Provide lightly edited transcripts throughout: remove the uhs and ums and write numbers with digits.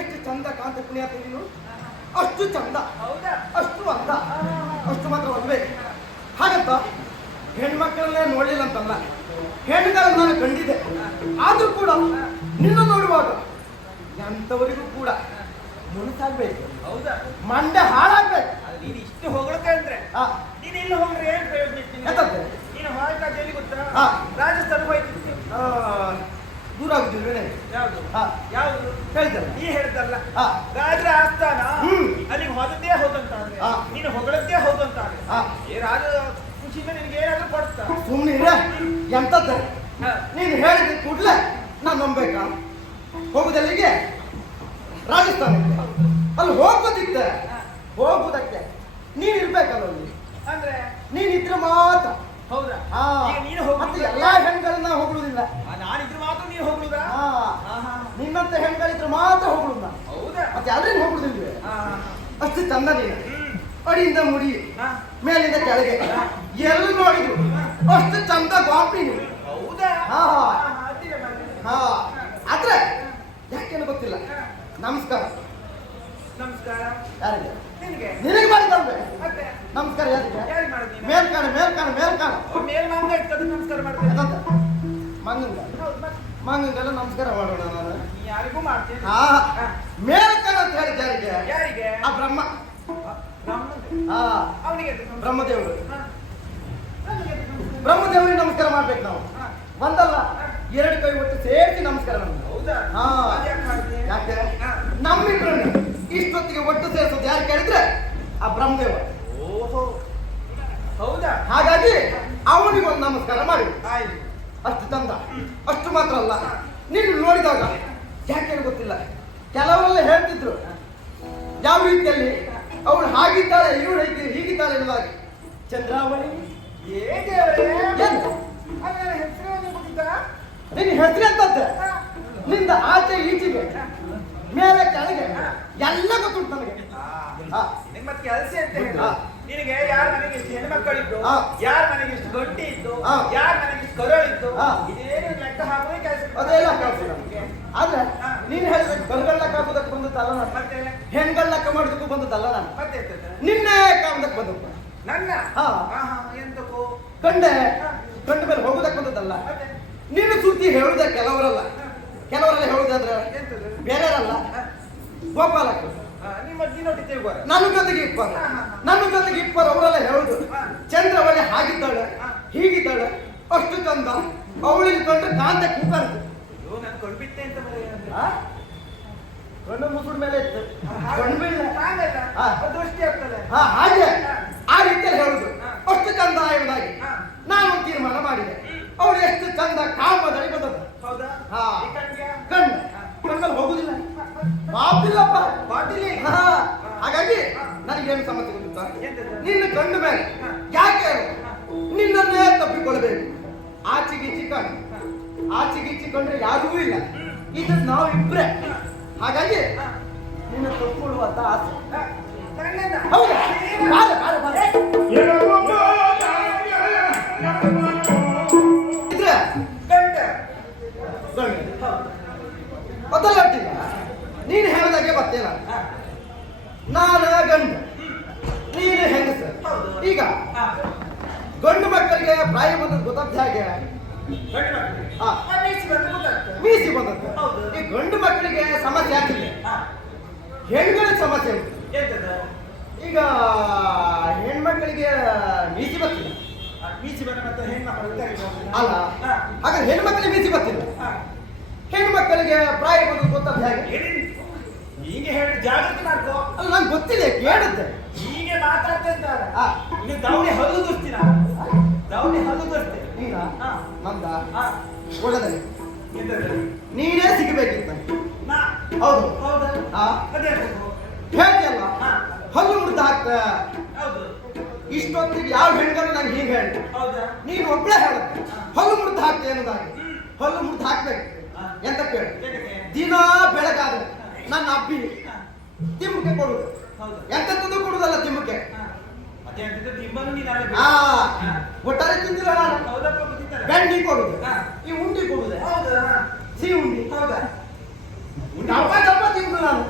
ಎಷ್ಟು ಚಂದ ಕಾಂತ ಪುಣ್ಯಾತ ನೀನು, ಅಷ್ಟು ಚಂದ, ಹೌದಾ? ಅಷ್ಟು ಅಂದ, ಅಷ್ಟು ಮಾತ್ರ ಒಂದೇ. ಹಾಗಂತ ಹೆಣ್ಮಕ್ಕಳನ್ನೇ ನೋಡ್ಲಿಲ್ಲ ಅಂತಲ್ಲ, ಹೆಣ್ಣುಗಳನ್ನು ನಾನು ಕಂಡಿದ್ದೆ. ಆದ್ರೂ ಕೂಡ ನಿನ್ನ ನೋಡುವಾಗ ಎಂಥವರಿಗೂ ಕೂಡ ಮುನಿಸಾಗ್ಬೇಕು, ಹೌದಾ? ಮಂಡೆ ಹಾಳಾಗ್ಬೇಕು. ನೀನು ಇಷ್ಟು ಹೊಗಳಕ್ಕೆ ಅಂದ್ರೆ ನೀನು ಇಲ್ಲಿ ಹೋಗ್ರೆ ಏನ್ ಪ್ರಯೋಜನ ಇತ್ತು? ನೀನು ಹೋಗ್ತಾ ಎಲ್ಲಿ ಗೊತ್ತಾ? ರಾಜಸ್ಥಾನ ಹೋಯ್ತಿತ್ತು. ದೂರ ಆಗುದಿಲ್ವೇನೆ? ಯಾವುದು ಯಾವುದು ಹೇಳ್ತಲ್ಲ, ನೀ ಹೇಳ್ತಲ್ಲ ರಾಜರ ಆಸ್ಥಾನ, ಅಲ್ಲಿಗೆ ಹೋದದ್ದೇ ಹೌದಂತಾದ್ರೆ, ನೀನು ಹೊಗಳದ್ದೇ ಹೌದಂತಾದ್ರೆ ಏ ರಾಜ ಖುಷಿಯಿಂದ ನಿನ್ಗೆ ಏನಾದ್ರೂ ಕೊಡ್ತಾ? ಸುಮ್ಮನೆ ಇರ. ಎಂತದ್ದು ನೀನು ಹೇಳಿದ ಕೂಡ್ಲೆ ನಾನು ನಂಬೇಕಾ? ಹೋಗುದಲ್ಲಿಗೆ ರಾಜಸ್ಥಾನಕ್ಕೆ, ಅಲ್ಲಿ ಹೋಗೋದಿತ್ತೆ. ಹೋಗುದಕ್ಕೆ ನೀನ್ ಇರ್ಬೇಕಲ್ಲ ಅಲ್ಲಿ. ಅಂದ್ರೆ ನೀನಿದ್ರೆ ಮಾತ್ರ. ಹೌದಾ? ನೀನು ಮತ್ತೆ ಎಲ್ಲಾ ಹೆಣ್ಗಳನ್ನ ಹೊಗಳುದಿಲ್ಲ. ನಾನಿದ್ರೆ ಮಾತ್ರ ನೀನು ಹೊಗಳುದಾ? ನಿನ್ನಂತ ಹೆಣ್ಗಳಿದ್ರೆ ಮಾತ್ರ ಹೊಗಳುದ. ಹೌದಾ? ಮತ್ತೆ ಎಲ್ಲರಿಗೂ ಹೊಗಳುದಿಲ್ವೇ? ಅಷ್ಟು ಚಂದ ನೀನು, ಅಡಿಯಿಂದ ಮುಡಿ ಮೇಲಿಂದ ಕೆಳಗೆ ಎಲ್ಲ ನೋಡಿದ್ರು ಅಷ್ಟು ಚಂದ ಗಾಂಪಿ ನೀನು. ಹೌದಾ? ಆದ್ರೆ ಯಾಕೆಂದು ಗೊತ್ತಿಲ್ಲ. ನಮಸ್ಕಾರ. ನಮಸ್ಕಾರ ಯಾರಿಗೆ? ನಿನಗೆ. ನಿನಗೆ ಮಾಡಿದಲ್ವೇ? ಮತ್ತೆ ನಮಸ್ಕಾರ ಯಾರಿಗೆ? ಯಾರಿಗೆ ಮಾಡಿದ್ನಿ? ಮೇಲ್ಕಾಣ ಮೇಲ್ಕಾಣ ಮೇಲ್ಕಾಣ ಮೇಲ್ ಮಂಗ ಇರ್ತದೆ ನಮಸ್ಕಾರ ಮಾಡ್ತೇನೆ. ಮಂಗಂಗ ಮಂಗಂಗೆಲ್ಲ ನಮಸ್ಕಾರ ಮಾಡೋಣ ನಾನು. ಯಾರಿಗೂ ಮಾಡ್ತೀನಿ. ಮೇಲ್ಕಾಣ ಅಂತ ಹೇಳಿದ ಯಾರಿಗೆ? ಯಾರಿಗೆ? ಆ ಬ್ರಹ್ಮ. ಅವನಿಗೆ ಬ್ರಹ್ಮದೇವರು. ಬ್ರಹ್ಮದೇವರಿಗೆ ನಮಸ್ಕಾರ ಮಾಡ್ಬೇಕು ನಾವು. ಒಂದಲ್ಲ ಎರಡು ಕೈ ಒಟ್ಟು ಸೇರಿಸಿ ನಮಸ್ಕಾರ ನಮ್ಗೆ. ಹೌದಾ? ಯಾಕೆ ನಮ್ಮಿಬ್ರನ್ನ ಇಷ್ಟೊತ್ತಿಗೆ ಒಟ್ಟು ಸೇರಿಸೋದು ಯಾರು ಕೇಳಿದ್ರೆ ಆ ಬ್ರಹ್ಮದೇವ. ಓಹೋ, ಹೌದಾ? ಹಾಗಾಗಿ ಅವನಿಗೊಂದು ನಮಸ್ಕಾರ ಮಾಡಿ. ಆಯ್ತು. ಅಷ್ಟು ಚಂದ. ಅಷ್ಟು ಮಾತ್ರ ಅಲ್ಲ, ನೀನು ನೋಡಿದಾಗ ಯಾಕೆ ಗೊತ್ತಿಲ್ಲ, ಕೆಲವರೆಲ್ಲ ಹೇಳ್ತಿದ್ರು ಯಾವ ರೀತಿಯಲ್ಲಿ ಅವಳು ಹಾಗಿದ್ದಾಳೆ ಇವಳು ಹೀಗಿದ್ದಾಳೆ ಎನ್ನುವುದಾಗಿ. ಚಂದ್ರಾವಳಿ ನಿನ್ನ ಹೆಸರು ಅಂತದ್ದೆ, ನಿಂದ ಆಚೆ ಈಚೆಗೆ ಮೇಲೆ ಕೆಳಗೆ ಎಲ್ಲ ಗೊತ್ತುಂಟು ನನಗೆ. ನಿಮ್ಮ ಕೆಲಸ ಅಂತ ಹೇಳಿ ನಿನಗೆ ಯಾರ ಮನೆಗೆ ಇಷ್ಟು ಹೆಣ್ಮಕ್ಕಳಿದ್ದು, ಯಾರ ಮನೆಗೆ ಇಷ್ಟು ಗಂಟಿ ಇದ್ದು, ಯಾರ ಮನೆಗೆ ಇಷ್ಟು ಕರುಳಿದ್ದು, ಇದೇನು ಲೆಕ್ಕ ಹಾಕೋದೇ ಕೆಲಸ. ಅದೆಲ್ಲ ಕೆಲಸ ನಮಗೆ. ಆದ್ರೆ ನೀನ್ ಹೇಳ್ಬೇಕು ಕರುಗಳ ಲೆಕ್ಕ ಹಾಕೋದಕ್ಕೆ ಬಂದದ್ದಲ್ಲ ನಾನು, ಮತ್ತೆ ಹೆಣ್ಗಳ ಲೆಕ್ಕ ಮಾಡೋದಕ್ಕೂ ಬಂದದ್ದಲ್ಲ ನಾನು, ಮತ್ತೆ ನಿನ್ನೆ ಕಾಮದಕ್ಕೆ ಬಂದದ್ದು ನನ್ನ. ಎಂತಕ್ಕೂ ಕಂಡೆ ಕಂಡ ಮೇಲೆ ಹೋಗುದಕ್ಕೆ ಬಂದದ್ದಲ್ಲ. ನಿನ್ನ ಸುದ್ದಿ ಹೇಳುದ ಕೆಲವರಲ್ಲ, ಕೆಲವರೆಲ್ಲ ಹೇಳುದಾದ್ರೆ ಬೇರೆಯವರಲ್ಲ. ಗೋಪಾಲಕ್ಕೆ ನನ್ನ ಜೊತೆಗೆ ಇಪ್ಪರು, ನನ್ನ ಜೊತೆಗೆ ಇಪ್ಪರು ಅವರೆಲ್ಲ ಹೇಳುದು ಚಂದ್ರವಳ್ಳಿ ಹಾಗಿದ್ದಾಳೆ ಹೀಗಿದ್ದಾಳೆ, ಅಷ್ಟು ಚಂದ, ಅವಳಿಗೆ ಕಂಡ್ರೆ ಕಾಂತ ಕೂಗಾಡ್ತು. ಕಣ್ಣು ಮುಸುಡ್ ಮೇಲೆ ಇತ್ತು, ಕಣ್ಣು ಬೀಳ ದೃಷ್ಟಿ ಆಗ್ತದೆ. ಹಾಗೆ ಆ ರೀತಿಯಲ್ಲಿ ಹೇಳುದು ಅಷ್ಟು ಚಂದ ಎಂಬುದಾಗಿ ನಾನು ತೀರ್ಮಾನ ಮಾಡಿದೆ. ಅವಳು ಎಷ್ಟು ಚಂದ ಕಾಮದಲ್ಲಿ ಬಂದದ್ದು. ಕಣ್ಣು ಕಣ್ಣಲ್ಲಿ ಹೋಗುದಿಲ್ಲ, ಪಾಪಿಲ್ಲಪ್ಪ. ಹಾಗಾಗಿ ನನಗೇನು ಸಮಸ್ಯೆ ಗೊತ್ತಾ, ನಿನ್ನ ಕಂಡು ಮೇಲೆ ಯಾಕೆ ನಿನ್ನನ್ನೇ ತಪ್ಪಿಕೊಳ್ಬೇಕು. ಆಚೆಗೀಚಿಕೊಂಡು ಆಚೆಗೀಚಿಕೊಂಡ್ರೆ ಯಾರೂ ಇಲ್ಲ, ಇದು ನಾವು ಇಬ್ರೆ. ಹಾಗಾಗಿ ನಿನ್ನ ತಪ್ಪಿಕೊಳ್ಳುವಂತ ಆಸೆ. ಹೌದಾ? ಇದ್ರೆ ಮೊದಲಟ್ಟಿಲ್ಲ ನೀನು ಹೇಳಿದಾಗೆ ಬರ್ತೇನ. ನಾನು ಗಂಡು, ನೀನು ಹೆಂಗಸ. ಈಗ ಗಂಡು ಮಕ್ಕಳಿಗೆ ಪ್ರಾಯ ಬಂದದ್ದು ಗೊತ್ತಾಗ್ತ ಹಾಗೆ ಮೀಸಿ ಬಂದದ್ದು. ಈ ಗಂಡು ಮಕ್ಕಳಿಗೆ ಸಮಸ್ಯೆ ಆಗ್ತಿದೆ, ಹೆಣ್ಗಳಿಗೆ ಸಮಸ್ಯೆ ಉಂಟು. ಈಗ ಹೆಣ್ಮಕ್ಕಳಿಗೆ ಮೀಸಿ ಬರ್ತಿಲ್ಲ. ಮೀಸಿ ಬಂದ ಮತ್ತೆ ಹೆಣ್ಮಕ್ಕಳು ಅಲ್ಲ, ಹಾಗಾದ್ರೆ ಹೆಣ್ಮಕ್ಕಳಿಗೆ ಮೀಸಿ ಬರ್ತಿಲ್ಲ, ಹೆಣ್ಮಕ್ಕಳಿಗೆ ಪ್ರಾಯ ಬಂದದ್ದು ಗೊತ್ತಾಗ್ತ ಹಾಗೆ. ಹೀಗೆ ಹೇಳಿ ಜಾಗೃತಿ ಮಾಡ್ಕೋ. ಅಲ್ಲ ನಂಗೆ ಗೊತ್ತಿದೆ, ಕೇಳಿದ್ದೆ. ಹೀಗೆ ಮಾತಾಡ್ತಾ ಇದ್ದಾರೆ. ನೀವು ದೌಡಿ ಹಲ್ಲು ದೋಸ್ತಿನ, ದೌಡಿ ಹಲ್ಲು ದೋಸ್ತೆ ನೀನ ನಂದ ಒಳ್ಳೆದಲ್ಲಿ ನೀನೇ ಸಿಗಬೇಕಿತ್ತ. ಹೌದು ಹೇಳ್ತಿಯಲ್ಲ, ಹಲ್ಲು ಮುಡ್ದು ಹಾಕ್ತ. ಇಷ್ಟೊತ್ತಿಗೆ ಯಾವ ಹೆಣ್ಗಳು ನಂಗೆ ಹೀಗೆ ಹೇಳಿ, ನೀನು ಒಬ್ಬಳೇ ಹೇಳುತ್ತೆ ಹಲ್ಲು ಮುಡ್ದು ಹಾಕ್ತೆ ಅನ್ನೋದಾಗಿ. ಹಲ್ಲು ಮುಡ್ದು ಹಾಕ್ಬೇಕು ಎಂತ ಕೇಳಿ, ದಿನ ಬೆಳಗಾದ್ರೆ ನನ್ನ ಅಬ್ಬಿ ತಿಮ್ಮಕ್ಕೆ ಕೊಡುದು. ಎಂತದ್ದು ಕೊಡುದಲ್ಲ ತಿಮ್ಮಕ್ಕೆ, ಒಟ್ಟಾರೆ ತಿಂದಿಲ್ಲ ನಾನು. ಬೆಂಡಿ ಕೊಡುದು, ಈ ಉಂಡಿ ಕೊಡುದೆ, ಸಿಹಿ ಉಂಡಿ. ಹೌದಾ? ಡಬ್ಬ ಡಬ್ಬ ತಿಂದು ನಾನು.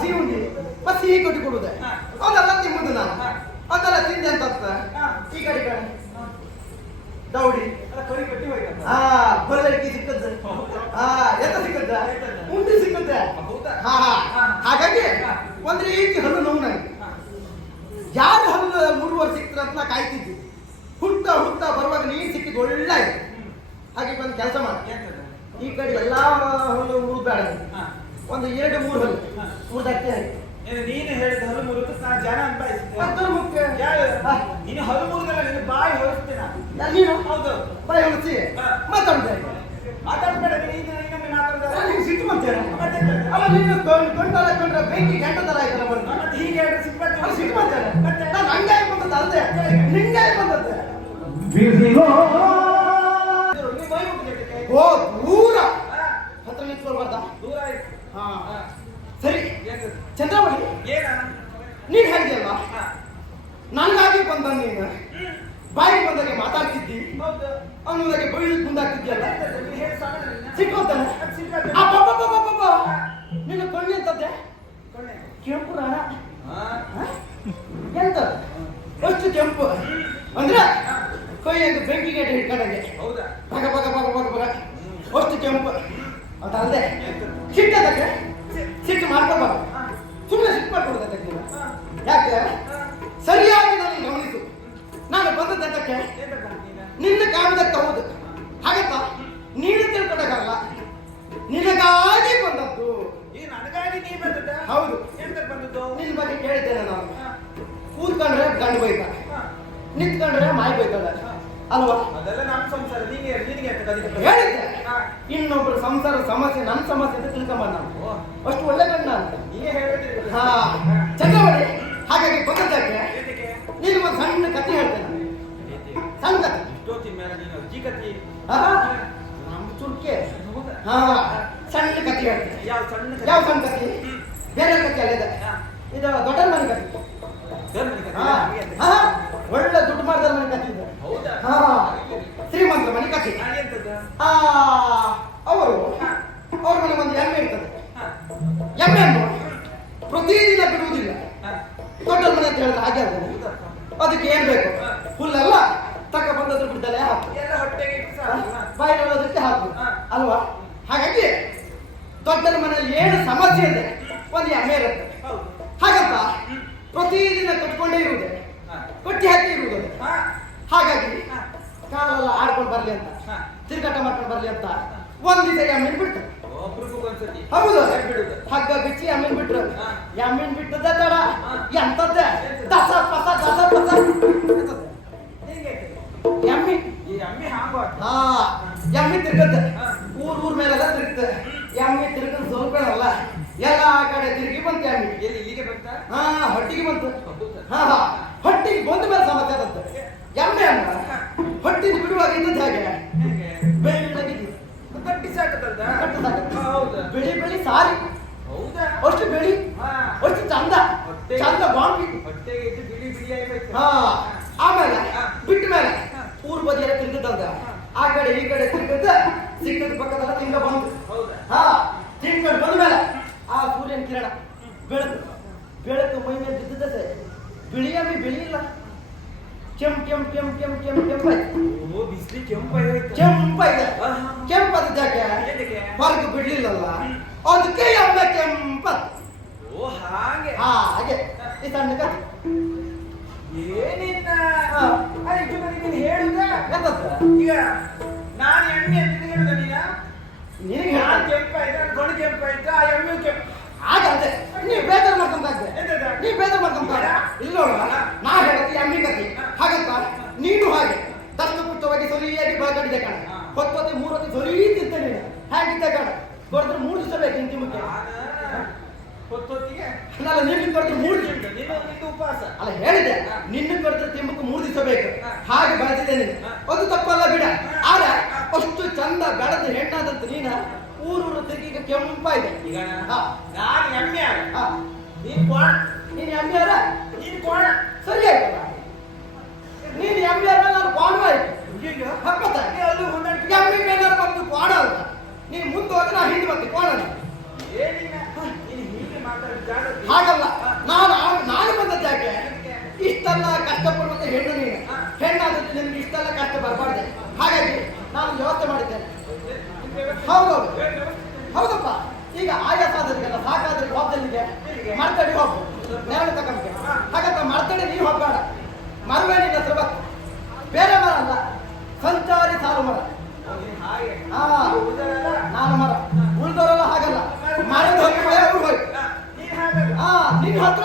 ಸಿಹಿ ಉಂಡಿ ಮತ್ತೆ ಸಿಹಿ ಕೊಟ್ಟು ಕೊಡುದೆ ಅದೆಲ್ಲ ತಿಂಬುದು ನಾನು ಅದೆಲ್ಲ ತಿಂದೆ ಅಂತ ಈ ಕಡೆ ಕಡೆ ದೌಡಿ ಕಡಿ ಕಟ್ಟಿ ಹೋಯ್ತು. ಬಲ್ಲಡಿಕೆ ಸಿಕ್ಕದ್ದು ಎಂತ ಸಿಕ್ಕದ್ದ ಉಂಡಿ ಸಿಕ್ಕದ್ದ ಹಾಗಾಗಿ ಒಂದ್ ರೀತಿ ಹಲ್ಲು ನೋವು ನನಗೆ ಯಾರು ಹಲ್ಲು 3 ವರ್ಷ ಸಿಕ್ತರ ಅಂತ ನಾ ಕಾಯ್ತಿದ್ದೆ. ಹುಡ್ತಾ ಹುಡ್ತಾ ಬರುವಾಗ ನೀನ್ ಸಿಕ್ಕಿದ್ ಒಳ್ಳೆ ಹಾಗೆ ಒಂದು ಕೆಲಸ ಮಾಡಿ ಈ ಕಡೆ ಎಲ್ಲಾ ಹಲ್ಲು ಮುರಿಬೇಡ ಒಂದು 2-3 ಹಲ್ಲು ಮುರಿದಕ್ಕೆ ನೀನು ಹೇಳಿದ ಹಲ್ಲು ಮುರಿದು ನಾ ಜನ ಅನ್ಬಾಯಿಸಿದ್ದೆ. ಅದ್ರ ಮುಖ್ಯ ನೀನು ಹಲ್ಲು ಮುರಿದಲ್ಲ ನಿನ್ನ ಬಾಯಿ ಹೊರಿಸ್ತೇನೆ. ನೀನು ಹೌದು ಬಾಯಿ ಹೊಲಿಸಿ ಮಾತಾಡ್ದೆ ಮಾತಾಡ್ಬೇಡ. ನೀನು ಇನ್ನೊಮ್ಮೆ ಮಾತಾಡ್ದ ನೀನು ಸಿಟ್ಟು ಮಾಡ್ತೇನೆ ಅಲ್ಲ ನೀನು ಕೊಂಡಲ್ಲ ಕೊಂಡ್ರೆ ಬೆಂಕಿ ಗಂಟ ತರ ಆಯ್ತಲ್ಲ ಬಂದು ಮತ್ತೆ ಹೀಗೆ ಹೇಳಿದ್ರೆ ಸಿಟ್ಟು ಸಿಟ್ಟು ಮಾಡ್ತೇನೆ ನಾನು ಹಂಗಾಗಿ ಬಂದದ್ದು ಅಲ್ಲದೆ ನಿಂಗಾಗಿ ಬಂದದ್ದು ಓ ದೂರ ಹತ್ರ ನಿಂತ್ಕೊಳ್ಬಾರ್ದ ದೂರ ಆಯ್ತು. ಸರಿ ಚಂದ್ರವಳ್ಳಿ ಏನ ನೀನ್ ಹೇಳಿದೆಯಲ್ವಾ ನನಗಾಗಿ ಬಂದ ನೀನು ಬಾಯಿಗೆ ಬಂದಾಗೆ ಮಾತಾಡ್ತಿದ್ದಿ ಹೌದು ಅವನಿಗೆ ಬೈದು ಮುಂದಾಗ್ತಿದ್ಯಲ್ಲ ನೀನು ಹೇಳಿ ಸಾಮಾನ್ಯ ಸಿಕ್ಕೋತಾನೆ ಸಿಟ್ಟು ನಿನ್ನ ಕಣ್ಣು ಎಂತದ್ದೆ ಕೊನೆ ಕೆಂಪು ರಾಣ ಎಂತ ಅಷ್ಟು ಕೆಂಪು ಅಂದ್ರೆ ಕೈಯಲ್ಲಿ ಬೆಂಕಿ ಗೇಟ್ ಹಿಡ್ಕೊಂಡಂಗೆ ಹೌದಾ ಬಗ ಬಗ ಬಗ ಬಗ ಬಗ ಅಷ್ಟು ಕೆಂಪು ಅದಲ್ಲದೆ ಸಿಟ್ಟದಕ್ಕೆ ಸಿಟ್ಟು ಮಾಡ್ಕೋಬಾರ್ದು ಸುಮ್ಮನೆ ಸಿಟ್ಟು ಮಾಡ್ಕೊಡ್ದಕ್ಕೆ ನೀನು ಯಾಕೆ ಸರಿಯಾಗಿ ನಾನು ಗಮನಿಸು ನಾನು ಬಂದದ್ದಕ್ಕೆ ನಿನ್ನ ಕಾರಣದಕ್ಕೆ ಹೌದು ಹಾಗತ್ತ ನೀನು ತಿಳ್ಕೊಡಕ್ಕಾಗಲ್ಲ ನಿನಗಾಗಿ ಬಂದದ್ದು ಈ ನನಗಾಗಿ ನೀ ಬಂದದ್ದ ಹೌದು ಎಂತ ಬಂದದ್ದು ನಿನ್ನ ಬಗ್ಗೆ ಕೇಳಿದ್ದೇನೆ ನಾನು ಕೂತ್ಕೊಂಡ್ರೆ ಗಂಡು ಬೈತ ನಿಂತ್ಕೊಂಡ್ರೆ ಮಾಯಿ ಬೈತದ ಅಲ್ವಾ ಅದೆಲ್ಲ ನಮ್ಮ ಸಂಸಾರ ನಿನಗೆ ಅಂತ ಕಲಿತ ಹೇಳಿದ್ದೆ ಇನ್ನೊಬ್ರು ಸಂಸಾರ ಸಮಸ್ಯೆ ನನ್ನ ಸಮಸ್ಯೆ ಅಂತ ತಿಳ್ಕೊಂಬ ನಾನು ಅಷ್ಟು ಒಳ್ಳೆ ಗಂಡ ಅಂತ ನೀನೇ ಹೇಳಿದ್ರಿ ಚಂದ್ರವಳ್ಳಿ ಹಾಗಾಗಿ ಬಂದದ್ದಕ್ಕೆ ನೀನು ಒಂದು ಸಣ್ಣ ಕಥೆ ಹೇಳ್ತೇನೆ ಸಣ್ಣ ಕಥೆ ಇಷ್ಟೊತ್ತಿನ ಮೇಲೆ ನೀನು ಅಜ್ಜಿ ಕತ್ತಿ ನಮ್ಮ ಚುರ್ಕೆ ಸಣ್ಣ ಕಥೆ ಹೇಳ್ತೇನೆ ಯಾವ ಸಣ್ಣ ಯಾವ ಸಣ್ಣ ಕಥೆ ಬೇರೆ ಕಥೆ ಅಲ್ಲ ಇದು ದೊಡ್ಡ ಮನೆ ಕಥೆ ಒಳ್ಳೆ ದುಡ್ಡು ಮಾಡಿದ ಮನೆ ಕಥೆ ಇದೆ ಹೌದಾ ಶ್ರೀಮಂತರ ಮನೆ ಕಥೆ ಅವರು ಅವ್ರ ಮನೆ ಒಂದು ಎಮ್ಮೆ ಇರ್ತದೆ ಎಮ್ಮೆಯನ್ನು ಪ್ರತಿದಿನ ಬಿಡುವುದಿಲ್ಲ ದೊಡ್ಡ ಮನೆ ಅಂತ ಹೇಳಿದ್ರೆ ಹಾಗೆ ಆಗ್ತದೆ ಅದಕ್ಕೆ ಏನ್ ಬೇಕು ಹುಲ್ಲೆಲ್ಲ ತಕ್ಕ ಬಂದದ್ರ ಬಿಡ್ದಲೆ ಹಾಕು ಎಲ್ಲ ಹೊಟ್ಟೆಗೆ ಬಾಯಿರೋದಕ್ಕೆ ಹಾಕು ಅಲ್ವಾ ಹಾಗಾಗಿ ದೊಡ್ಡರ ಮನೆಯಲ್ಲಿ ಏನು ಸಮಸ್ಯೆ ಇದೆ ಒಂದು ಎಮ್ಮೆ ಇರುತ್ತೆ ಹಾಗಂತ ಪ್ರತಿದಿನ ಕಟ್ಕೊಂಡೇ ಇರುವುದೇ ಕಟ್ಟಿ ಹಾಕಿ ಇರುವುದು ಹಾಗಾಗಿ ಕಾಲೆಲ್ಲ ಆಡ್ಕೊಂಡು ಬರ್ಲಿ ಅಂತ ತಿರುಗಾಟ ಮಾಡ್ಕೊಂಡು ಬರ್ಲಿ ಅಂತ ಒಂದ್ ದಿವಸ ಎಮ್ಮಿನ ಬಿಡ್ತಾರೆ ಹೌದು ಹಗ್ಗ ಬಿಚ್ಚಿ ಎಮ್ಮಿನ ಬಿಟ್ರು ಎಮ್ಮಿನ ಬಿಟ್ಟದ್ದ ತಡ ಎಂತದ್ದೆ ದಸ ಪಸ ದಸ ಪಸ ಎಮ್ಮಿ ಎಮ್ಮಿ ತಿರ್ಗತ್ತೆ ಊರ್ ಮೇಲೆಲ್ಲ ತಿರುಗುತ್ತೆ ಎಮ್ಮಿ ತಿರ್ಗದ್ ಸ್ವಲ್ಪ ಅಲ್ಲ ಎಲ್ಲ ಆ ಕಡೆ ತಿರುಗಿ ಬಂತು ಎಮ್ಮಿ ಇಲ್ಲಿಗೆ ಬಂತ ಹೊಟ್ಟಿಗೆ ಬಂತು ಹೊಟ್ಟಿಗೆ ಬಂದ ಮೇಲೆ ಸಮಸ್ಯೆ ಆದದ್ದು ಎಮ್ಮೆ ಅನ್ನ ಹೊಟ್ಟಿಗೆ ಬಿಡುವಾಗ ಇದ್ದದ್ದು ಹಾಗೆ ಬೆಳ್ಳಗಿದ್ದು ಗಟ್ಟಿ ಸಾಕದಲ್ದ ಕಟ್ಟು ಸಾಕತ್ತೆ ಹೌದಾ ಬೆಳಿ ಬೆಳಿ ಸಾರಿ ಹೌದಾ ಅಷ್ಟು ಬೆಳಿ ಅಷ್ಟು ಚಂದ ಚಂದ ಬಾಂಬಿ ಹೊಟ್ಟೆಗೆ ಇದ್ದು ಬಿಳಿ ಬಿಳಿ ಆಯ್ತು ಆಮೇಲೆ ಬಿಟ್ಟ ಮೇಲೆ ಊರ್ ಬದಿಯೆಲ್ಲ ತಿರ್ಗದ ಆ ಕಡೆ ಈ ಕಡೆ ತಿರ್ಗದ ಸಿಕ್ಕದ ಪಕ್ಕದೆಲ್ಲ ತಿಂಗ ಬಂತು ತಿನ್ಕೊಂಡು ಬಂದ ಮೇಲೆ ಆ ಸೂರ್ಯನ ಕಿರಣ ಬೆಳಕು ಬೆಳಕು ಮೈ ಮೇಲೆ ಬಿದ್ದದೆ ಬಿಳಿಯಮ್ಮಿ ಬೆಳಿಯಿಲ್ಲ ಕೆಂಪ್ ಕೆಂಪ್ ಕೆಂಪ್ ಕೆಂಪ್ ಕೆಂಪ್ ಕೆಂಪಾಯ್ತು ಬಿಸಿಲಿ ಕೆಂಪಾಯ್ತು ಕೆಂಪಾಯ್ತು ಕೆಂಪದ ಜಾಕೆ ಹೊರಗೆ ಬಿಡ್ಲಿಲ್ಲಲ್ಲ ಅದಕ್ಕೆ ಎಮ್ಮೆ ಕೆಂಪತ್ ಓ ಹಾಗೆ ಹಾಗೆ ಈ ಸಣ್ಣ ಕಥೆ ಏನಿಲ್ಲ ನೀನು ಹೇಳುದ ಎಂತದ್ದು ಈಗ ನಾನು ಎಣ್ಣೆ ಅಂತ ಹೇಳುದ ನಿನಗೆ ನಾನು ಕೆಂಪಾಯ್ತು ಗಣು ಕೆಂಪಾಯ್ತು ಆ ಎಮ್ಮೆ ಕೆಂಪು ಹಾಗಂತೆ ನೀ ಬೇಜಾರು ಮಾಡ್ಕೊಂತಾಗ್ದೆ ಎಂತದ ನೀ ಬೇಜಾರು ಮಾಡ್ಕೊಂತಾಗ ಇಲ್ಲ ನೋಡುವ ನಾ ಹೇಳತ್ತಿ ಎಮ್ಮಿ ಕಥೆ ಹಾಗಂತ ನೀನು ಹಾಗೆ ದಷ್ಟಪುಷ್ಟವಾಗಿ ಸೊಲಿಯಾಗಿ ಬೆಳಗಡಿದೆ ಕಣ ಹೊತ್ತೊತ್ತಿ 3 ಹೊತ್ತಿ ಸೊಲಿ ತಿಂತೆ ನೀನು ಹೇಗಿದ್ದೆ ಕಣ ಕೊಡಿದ್ರೆ 3 ದಿವಸ ಬೇಕು ಇಂತಿಮಕ್ಕೆ ಹೊತ್ತೊತ್ತಿಗೆ ಅಲ್ಲ ನಿನ್ನ ಕೊಡಿದ್ರೆ 3 ದಿವಸ ನಿನ್ನ ಉಪವಾಸ ಅಲ್ಲ ಹೇಳಿದೆ ನಿನ್ನ ಕೊಡಿದ್ರೆ ತಿಂಬಕ್ಕೆ 3 ದಿವಸ ಬೇಕು ಹಾಗೆ ಬೆಳೆದಿದ್ದೆ ನೀನು ಅದು ತಪ್ಪಲ್ಲ ಬಿಡ ಆದ್ರೆ ಅಷ್ಟು ಚಂದ ಬೆಳೆದ ಹೆಣ್ಣಾದಂತ ನೀನ ಊರೂರು ತಿರುಗಿ ಕೆಂಪಾಯ್ದೆ ಈಗ ನಾನು ಎಮ್ಮೆ ನೀನ್ ಕೋಣ ನೀನು ಎಮ್ಮೆ ಅಲ್ಲ ನೀನ್ ಕೋಣ ಸರಿ ಆಯ್ತಲ್ಲ ನೀನು ಎಮ್ಮೆ ಅಲ್ಲ ನಾನು ಕೋಣ ಆಯ್ತು ಅದು ಹೊಂದಾಣಿಕೆ ಎಮ್ಮೆ ಮೇಲಾರ ಬಂದು ಕೋಣ ಅಲ್ಲ ನೀನು ಮುಂದೆ ಹೋದ್ರೆ ನಾ ಹಿಂದೆ ಬಂದು ಕೋಣ ಏನಿಲ್ಲ ನೀನು ಹೀಗೆ ಮಾತಾಡ ಹಾಗಲ್ಲ, ನಾನು ಬಂದದ್ದು ಯಾಕೆ? ಇಷ್ಟೆಲ್ಲ ಕಷ್ಟಪಡುವಂತ ಹೆಣ್ಣು ನೀನು, ಹೆಣ್ಣಾದದ್ದು ನಿನಗೆ ಇಷ್ಟೆಲ್ಲ ಕಷ್ಟ ಬರಬಾರ್ದೆ. ಹಾಗಾಗಿ ನಾನು ವ್ಯವಸ್ಥೆ ಮಾಡಿದ್ದೇನೆ. ಹೌದೌದು, ಹೌದಪ್ಪ. ಈಗ ಆಯಾಸ ಆದರಿಗೆಲ್ಲ ಸಾಕಾದ್ರೆ ಹೋಗ್ದಲ್ಲಿಗೆ ಮರ್ತಡಿ ಹೋಗು, ನೆರಳು ತಗೊಂಡ್ಗೆ. ಹಾಗಂತ ಮರ್ತಡಿ ನೀವು ಹೋಗ್ಬೇಡ. ಮರವೇ ನಿನ್ನ ಹತ್ರ ಬತ್ತು, ಬೇರೆ ಮರ ಅಲ್ಲ, ಸಂಚಾರಿ ಸಾಲು ಮರ. ಹಾ, ನಾನು ಮರ, ಉಳಿದವರೆಲ್ಲ ಹಾಗಲ್ಲ. ಮರದ ಹೋಗಿ ಭಯ ಅವ್ರು ಹೋಗಿ. ಹಾ, ನಿನ್ನ ಹತ್ರ